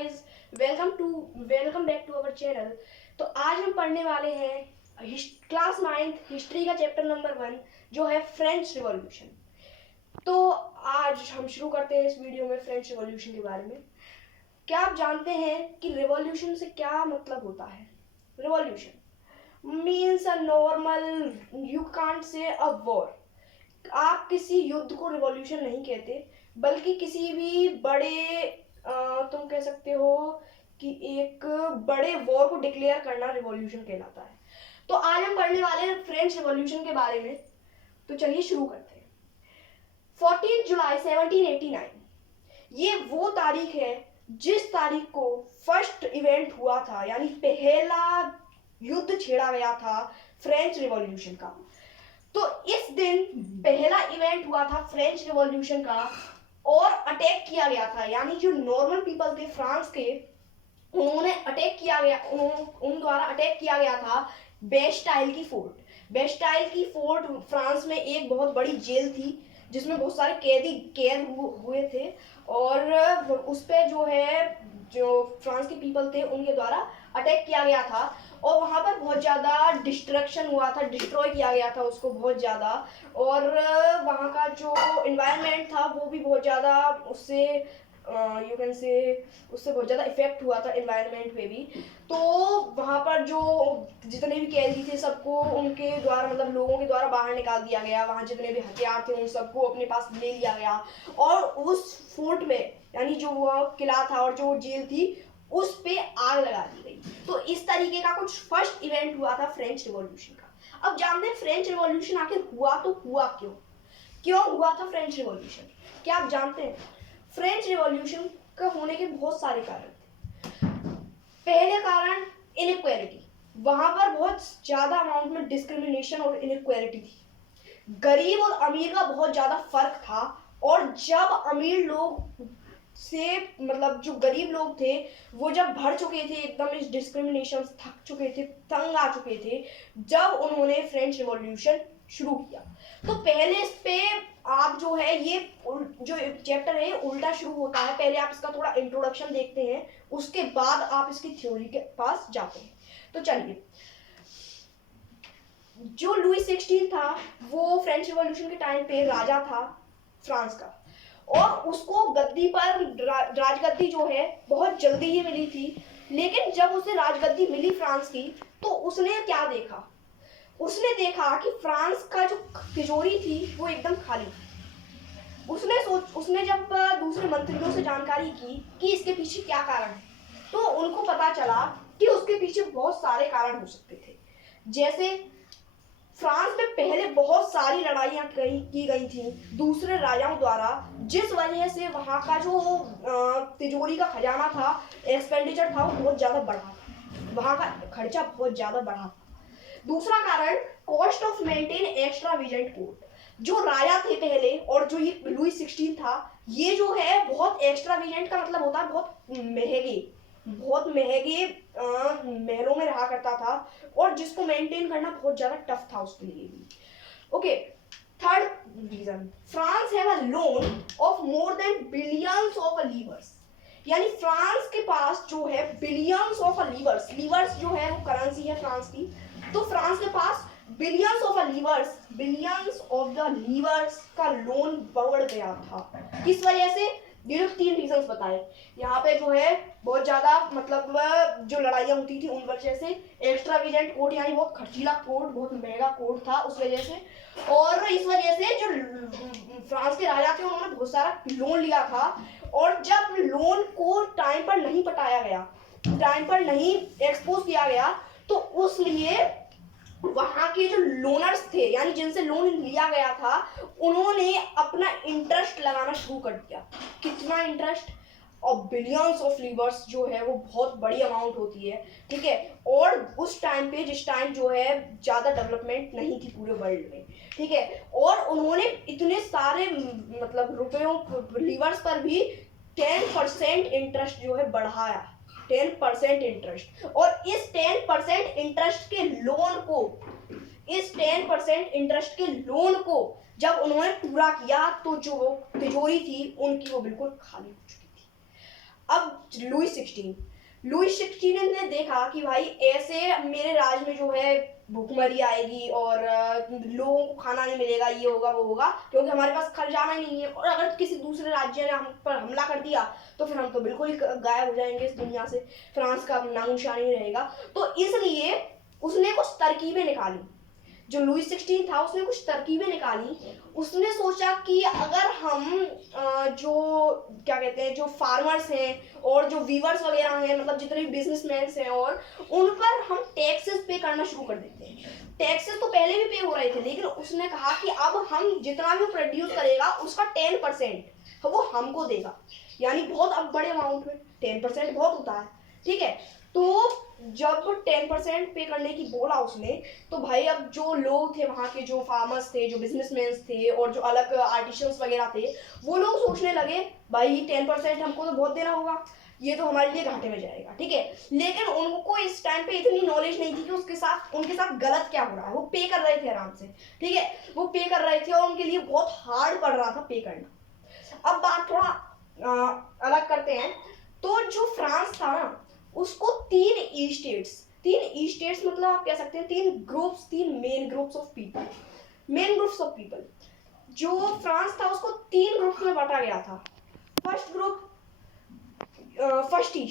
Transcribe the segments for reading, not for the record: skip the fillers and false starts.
Guys, welcome back to our channel. तो आज हम पढ़ने वाले हैं क्लास 9th हिस्ट्री का चैप्टर नंबर 1 जो है फ्रेंच रिवॉल्यूशन। तो आज हम शुरू करते हैं इस वीडियो में फ्रेंच रिवॉल्यूशन के बारे में। क्या आप जानते हैं कि रिवॉल्यूशन से क्या मतलब होता है? Revolution means a normal, you can't say a war. आप किसी युद्ध को रिवॉल्यूशन नहीं कहते, बल्कि किसी भी बड़े तुम कह सकते हो कि एक बड़े वॉर को डिक्लेयर करना रिवॉल्यूशन कहलाता है। तो आज हम पढ़ने वाले हैं फ्रेंच रिवॉल्यूशन के बारे में। तो चलिए शुरू करते हैं। 14 जुलाई 1789 ये वो तारीख है जिस तारीख को फर्स्ट इवेंट हुआ था, यानी पहला युद्ध छेड़ा गया था फ्रेंच रिवॉल्यूशन का। तो इस दिन पहला इवेंट हुआ था फ्रेंच रिवॉल्यूशन का और अटैक किया गया था, यानी जो नॉर्मल पीपल थे फ्रांस के, उन्होंने अटैक किया गया, उन द्वारा अटैक किया गया था बेस्टाइल की फोर्ट। बेस्टाइल की फोर्ट फ्रांस में एक बहुत बड़ी जेल थी जिसमें बहुत सारे कैद हुए थे, और उस पे जो फ्रांस के पीपल थे उनके द्वारा अटैक किया गया था, और वहाँ पर बहुत ज़्यादा डिस्ट्रक्शन हुआ था, डिस्ट्रॉय किया गया था उसको बहुत ज़्यादा। और वहाँ का जो इन्वायरमेंट था वो भी बहुत ज़्यादा उससे यू कैन से उससे बहुत ज़्यादा इफेक्ट हुआ था इन्वायरमेंट पे भी। तो वहाँ पर जो जितने भी कैदी थे सबको उनके द्वारा, मतलब लोगों के द्वारा बाहर निकाल दिया गया। वहाँ जितने भी हथियार थे उन सबको अपने पास ले लिया गया, और उस फोर्ट में, यानी जो वो किला था और जो जेल थी, उस पे आग लगा दी गई। तो इस तरीके का कुछ फर्स्ट इवेंट हुआ था फ्रेंच रिवॉल्यूशन का। अब जानते हैं फ्रेंच रिवॉल्यूशन आखिर हुआ तो हुआ क्यों हुआ था फ्रेंच रिवॉल्यूशन? क्या आप जानते हैं? फ्रेंच रिवॉल्यूशन का होने के बहुत सारे कारण थे। पहले कारण इनइक्वालिटी। वहां पर बहुत ज्यादा अमाउंट में डिस्क्रिमिनेशन और इनइक्वालिटी थी। गरीब और अमीर का बहुत ज्यादा फर्क था, और जब अमीर लोग से, मतलब जो गरीब लोग थे, वो जब भर चुके थे एकदम इस डिस्क्रिमिनेशन से, थक चुके थे, तंग आ चुके थे, जब उन्होंने फ्रेंच रिवॉल्यूशन शुरू किया। तो पहले इस पे आप जो है ये जो चैप्टर है उल्टा शुरू होता है। पहले आप इसका थोड़ा इंट्रोडक्शन देखते हैं, उसके बाद आप इसकी थ्योरी के पास जाते हैं। तो चलिए, जो लुई 16 था वो फ्रेंच रिवॉल्यूशन के टाइम पे राजा था फ्रांस का, और उसको गद्दी पर राजगद्दी जो है बहुत जल्दी ही मिली थी। लेकिन जब उसे राजगद्दी मिली फ्रांस की, तो उसने क्या देखा? उसने देखा कि फ्रांस का जो तिजोरी थी वो एकदम खाली थी। उसने जब दूसरे मंत्रियों से जानकारी की कि इसके पीछे क्या कारण है, तो उनको पता चला कि उसके पीछे बहुत सारे कारण हो सकते थे। जैसे फ्रांस में पहले बहुत सारी लड़ाइयां की गई थी दूसरे राजाओं द्वारा, जिस वजह से वहां का जो तिजोरी का खजाना था, एक्सपेंडिचर था, वो बहुत ज्यादा बढ़ा था, वहां का खर्चा बहुत ज्यादा बढ़ा था। दूसरा कारण cost of maintain extravagant court. जो राजा थे पहले और जो ये लुई 16 था, ये जो है बहुत एक्स्ट्रावेगेंट का मतलब होता है बहुत महंगे महलों में रहा करता था, और जिसको मेंटेन करना बहुत ज्यादा टफ था उसके लिए भी। Okay, third reason, France have a loan of more than billions of livres. यानी फ्रांस के पास जो है बिलियंस ऑफ लीवर्स जो है वो करेंसी है फ्रांस की। तो फ्रांस के पास बिलियंस ऑफ द लीवर्स का लोन बढ़ गया था। किस वजह से? ये 3 रीजंस बताए यहाँ पे। जो है बहुत ज्यादा, मतलब जो लड़ाइयाँ होती थी उन वजह से, एक्स्ट्रावेगेंट कोर्ट यानी बहुत खर्चीला कोर्ट, बहुत महंगा कोर्ट था उस वजह से, और इस वजह से जो फ्रांस के राजा थे उन्होंने बहुत सारा लोन लिया था, और जब लोन को टाइम पर नहीं पटाया गया, टाइम पर नहीं एक्सपोज किया गया, तो उसलिए वहां के जो लोनर्स थे, यानी जिनसे लोन लिया गया था, उन्होंने अपना इंटरेस्ट लगाना शुरू कर दिया। कितना इंटरेस्ट? और बिलियंस ऑफ लीवर्स जो है वो बहुत बड़ी अमाउंट होती है, ठीक है। और उस टाइम पे, जिस टाइम जो है ज्यादा डेवलपमेंट नहीं थी पूरे वर्ल्ड में, ठीक है, और उन्होंने इतने सारे मतलब रुपयों लीवर्स पर भी 10% इंटरेस्ट जो है बढ़ाया, 10% इंटरेस्ट। और इस 10% इंटरेस्ट के लोन को जब उन्होंने पूरा किया, तो जो तिजोरी थी उनकी वो बिल्कुल खाली हो चुकी थी। अब लुई 16 ने देखा कि भाई ऐसे मेरे राज में जो है भूखमरी आएगी और लोगों को खाना नहीं मिलेगा, ये होगा वो होगा, क्योंकि हमारे पास खजाना नहीं है, और अगर किसी दूसरे राज्य ने हम पर हमला कर दिया तो फिर हम तो बिल्कुल ही गायब हो जाएंगे इस दुनिया से, फ्रांस का नामो निशान नहीं रहेगा। तो इसलिए उसने कुछ तरकीबें निकाली। जो लुई 16 था उसने कुछ तरकीबें निकाली। उसने सोचा कि अगर हम जो क्या कहते हैं, जो फार्मर्स हैं और जो वीवर्स वगैरह हैं, मतलब जितने भी बिजनेसमैन हैं, और उन पर हम टैक्सेस पे करना शुरू कर देते हैं। टैक्सेस तो पहले भी पे हो रहे थे, लेकिन उसने कहा कि अब हम जितना भी प्रोड्यूस करेगा उसका 10% वो हमको देगा, यानी बहुत अब बड़े अमाउंट में 10% बहुत होता है, ठीक है। तो जब 10% पे करने की बोला उसने, तो भाई अब जो लोग थे वहाँ के, जो फार्मर्स थे, जो बिजनेसमैन थे और जो अलग आर्टिशंस वगैरह थे, वो लोग सोचने लगे भाई 10% हमको तो बहुत देना होगा, ये तो हमारे लिए घाटे में जाएगा, ठीक है। लेकिन उनको इस टाइम पे इतनी नॉलेज नहीं थी कि उनके साथ गलत क्या हो रहा है। वो पे कर रहे थे आराम से, ठीक है, वो पे कर रहे थे और उनके लिए बहुत हार्ड पड़ रहा था पे करना। अब बात थोड़ा अलग करते हैं। तो जो फ्रांस था ना, उसको तीन ई स्टेट्स मतलब आप कह सकते हैं तीन मेन ग्रुप्स ऑफ पीपल। जो फ्रांस था उसको तीन ग्रुप में बांटा गया था। First E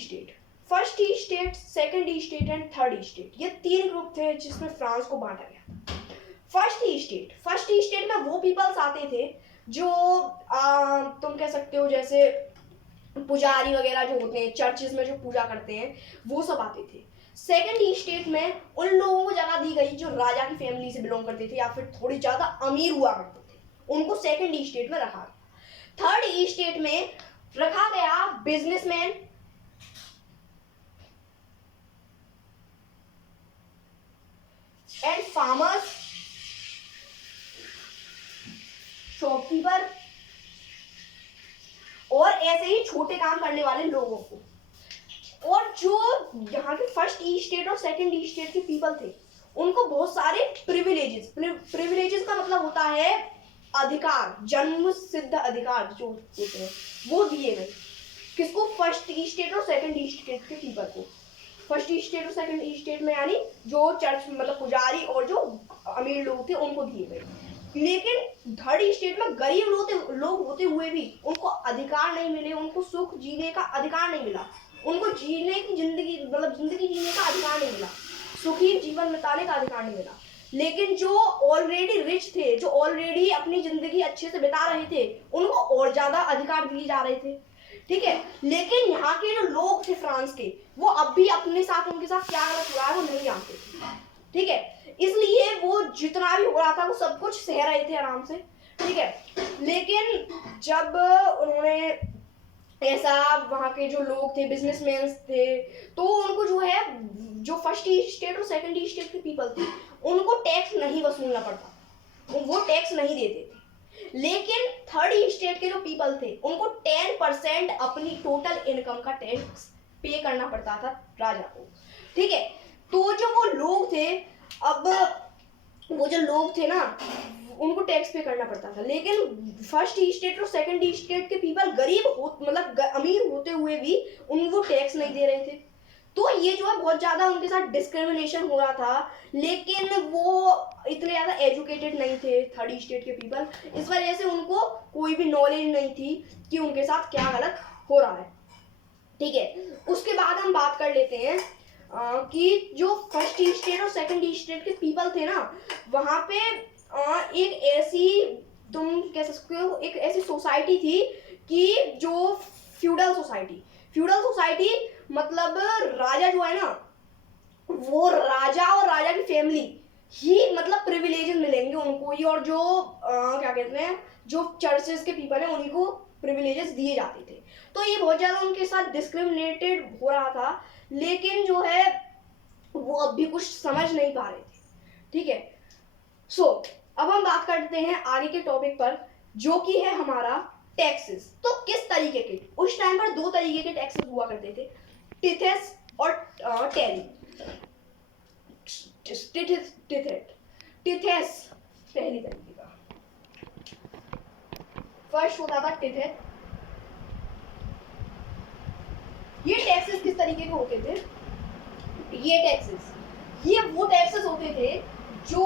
state, second E state and third E state, ये तीन ग्रुप थे जिसमें फ्रांस को बांटा गया। फर्स्ट ई स्टेट में वो पीपल्स आते थे जो तुम कह सकते हो जैसे पुजारी वगैरह जो होते हैं, चर्चेस में जो पूजा करते हैं, वो सब आते थे। सेकंड ई स्टेट में उन लोगों को जगह दी गई जो राजा की फैमिली से बिलोंग करते थे या फिर थोड़ी ज्यादा अमीर हुआ करते थे, उनको सेकंड ई स्टेट में रखा गया। थर्ड ई स्टेट में रखा गया बिजनेसमैन, एंड फार्मर्स, शॉपकीपर और ऐसे ही छोटे काम करने वाले लोगों को। और जो यहाँ के फर्स्ट ई स्टेट और सेकंड ई स्टेट के पीपल थे, उनको बहुत सारे प्रिविलेजेस का मतलब होता है अधिकार, जन्म सिद्ध अधिकार जो होते हैं, वो दिए गए। किसको? फर्स्ट ई स्टेट और सेकंड ई स्टेट के पीपल को। फर्स्ट ई स्टेट और सेकंड ई स्टेट में यानी जो चर्च मतलब पुजारी और जो अमीर लोग थे उनको दिए गए। लेकिन थर्ड ई स्टेट में गरीब लोग होते हुए भी उनको अधिकार नहीं मिले, उनको सुख जीने का अधिकार नहीं मिला, उनको जिंदगी जीने का अधिकार नहीं मिला, सुखी जीवन बिताने का अधिकार नहीं मिला। लेकिन जो ऑलरेडी रिच थे, जो ऑलरेडी अपनी जिंदगी अच्छे से बिता रहे थे, उनको और ज्यादा अधिकार दिए जा रहे थे, ठीक है। लेकिन यहाँ के जो लोग थे फ्रांस के, वो अब भी उनके साथ क्या गलत हुआ है वो नहीं जानते थे, ठीक है। इसलिए वो जितना भी हो रहा था वो सब कुछ सह रहे थे आराम से, ठीक है। लेकिन जब उन्होंने ऐसा, वहाँ के जो लोग थे, बिजनेसमैन थे, तो उनको जो है, जो फर्स्ट ई स्टेट और सेकंड ई स्टेट के पीपल थे, उनको टैक्स नहीं वसूलना पड़ता, वो टैक्स नहीं देते थे। लेकिन थर्ड ई स्टेट के जो पीपल थे, उनको 10% अपनी टोटल इनकम का टैक्स पे करना पड़ता था राजा को, ठीक है। तो जो वो लोग थे, अब वो जो लोग थे ना, उनको टैक्स पे करना पड़ता था। लेकिन फर्स्ट ई स्टेट और सेकंड ई स्टेट के पीपल मतलब अमीर होते हुए भी उनको टैक्स नहीं दे रहे थे। तो ये जो है बहुत ज्यादा उनके साथ डिस्क्रिमिनेशन हो रहा था। लेकिन वो इतने ज्यादा एजुकेटेड नहीं थे थर्ड ई स्टेट के पीपल, इस वजह से उनको कोई भी नॉलेज नहीं थी कि उनके साथ क्या गलत हो रहा है, ठीक है। उसके बाद हम बात कर लेते हैं कि जो फर्स्ट ई स्टेट और सेकंड ई स्टेट के पीपल थे ना, वहां पे एक ऐसी, तुम कह सकते हो एक ऐसी सोसाइटी थी कि जो फ्यूडल सोसाइटी मतलब राजा जो है ना, वो राजा और राजा की फैमिली ही मतलब प्रिविलेजेस मिलेंगे उनको ही, और जो क्या कहते हैं, जो चर्चेस के पीपल हैं उन्हीं को प्रिविलेजेस दिए जाते थे। तो ये बहुत ज्यादा उनके साथ डिस्क्रिमिनेटेड हो रहा था। लेकिन जो है वो अब भी कुछ समझ नहीं पा रहे थे, ठीक है। सो अब हम बात करते हैं आगे के टॉपिक पर, जो कि है हमारा टैक्सेस। तो किस तरीके के, उस टाइम पर दो तरीके के टैक्सेस हुआ करते थे, टिथेस और टेरी। टिथेस पहली तरीके का, फर्स्ट होता था टिथेस। ये तरीके के होते थे ये टैक्सेस। ये वो टैक्सेस होते थे जो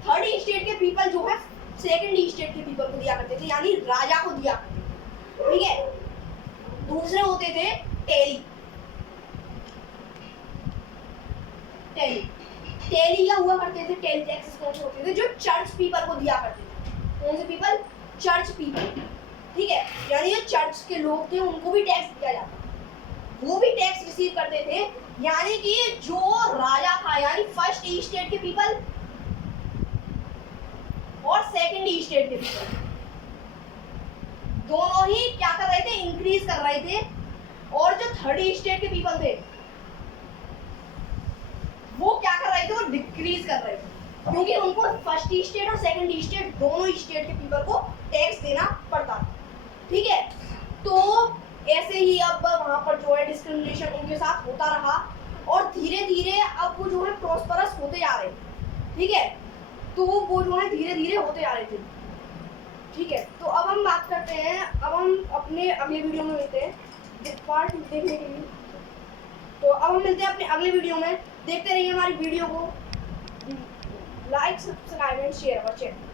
थर्ड स्टेट के पीपल जो है सेकंड स्टेट के पीपल को दिया करते थे, यानी राजा को दिया करते थे, ठीक है। दूसरे होते थे टेली। टेली टेली क्या हुआ करते थे, टेली टैक्सेस कौन से होते थे, जो चर्च पीपल को दिया करते थे। कौन से पीपल, चर्च पीपल, ठीक है। यानी जो चर्च के लोग थे उनको भी टैक्स दिया जाता, वो भी टैक्स रिसीव करते थे। यानी कि जो राजा था, यानी फर्स्ट स्टेट के पीपल और सेकंड स्टेट के पीपल दोनों ही क्या कर रहे थे, इंक्रीज कर रहे थे। और जो थर्ड स्टेट के पीपल थे वो क्या कर रहे थे, वो डिक्रीज कर रहे थे, क्योंकि उनको फर्स्ट स्टेट और सेकंड स्टेट दोनों स्टेट के पीपल को टैक्स देना पड़ता था, ठीक है। तो ऐसे ही अब वहां पर जो है डिस्क्रिमिनेशन उनके साथ होता रहा और धीरे धीरे अब वो जो है प्रॉस्परस होते जा रहे थे, ठीक है। तो वो जो है धीरे धीरे होते जा रहे थे, ठीक है। तो अब हम बात करते हैं, अब हम अपने अगले वीडियो में मिलते हैं पार्ट देखने के लिए। तो अब हम मिलते हैं अपने अगले वीडियो में। देखते रहिए हमारी वीडियो को, like subscribe and share our channel.